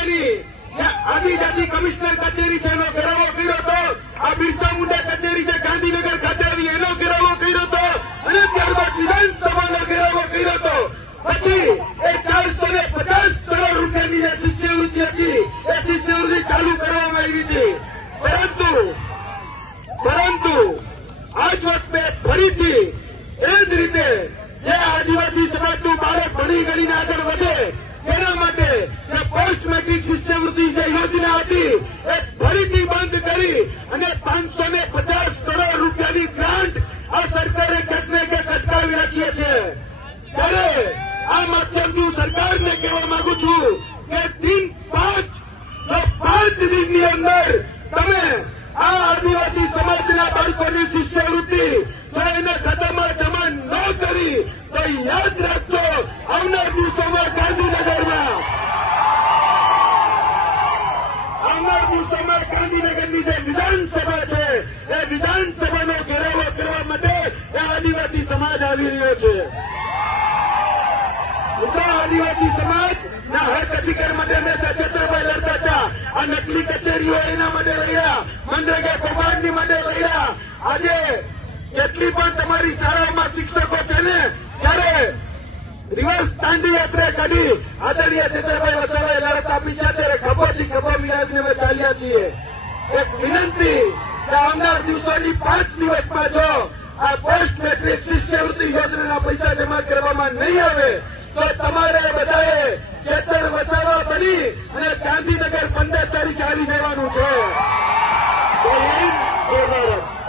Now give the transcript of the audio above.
જિલ્લાની આદિજાતિ કમિશનર કચેરી છે એનો ઘેરાવો કર્યો હતો, આ બિરસા મુંડા કચેરી છે ગાંધીનગર ખાતે આવી એનો ઘેરાવો કર્યો હતો અને ત્યારબાદ વિધાનસભાનો ઘેરાવો કર્યો હતો. પછી એ 450 કરોડ રૂપિયાની જે શિષ્યવૃત્તિ હતી એ શિષ્યવૃત્તિ ચાલુ કરવામાં આવી હતી. પરંતુ આજ વખતે ફરીથી એ જ રીતે જે આદિવાસી સમાજનું બાળક ભણી ગણીને આગળ વધે તેના માટે જે પોસ્ટ મેટ્રિક શિષ્યવૃત્તિ જે યોજના હતી એ ફરીથી બંધ કરી અને 550 કરોડ રૂપિયાની ગ્રાન્ટ આ સરકારે ક્યાંક ને ક્યાંક અટકાવી રાખીએ છે. ત્યારે આ માધ્યમથી હું સરકારને કહેવા માંગુ છું કે 5 દિનની અંદર તમે આ આદિવાસી સમાજના બાળકોની શિષ્યવૃત્તિ જો એના ખાતામાં જમા ન કરી તો યાદ રાખજો આવનાર દિવસોમાં ગાંધીનગરની જે વિધાનસભા છે એ વિધાનસભાનો ઘેરાવો કરવા માટે એ આદિવાસી સમાજ આવી રહ્યો છે. આદિવાસી સમાજના હક અધિકાર માટે હંમેશા છત્રભાઈ લડતા હતા. આ નકલી કચેરીઓ એના માટે લડ્યા, મનરેગા કૌભાંડની માટે લડ્યા. આજે જેટલી પણ તમારી શાળાઓમાં શિક્ષકો છે ને ત્યારે રિવર્સ દાંડી યાત્રા કાઢી આદરણીય છત્રભાઈ વસાવાએ લડત આપી છે. ત્યારે ખભાથી ખભા મિલાવીને અમે ચાલ્યા છીએ. એક વિનંતી કે આવનાર દિવસોની 5 દિવસમાં જો આ પોસ્ટ મેટ્રિક શિષ્યવૃત્તિ યોજનાના પૈસા જમા કરવામાં નહીં આવે તો તમારે બધાએ ખેતર વસાવા બની અને ગાંધીનગર 15 તારીખે આવી જવાનું છે. જય હિન્દ, જય ભારત.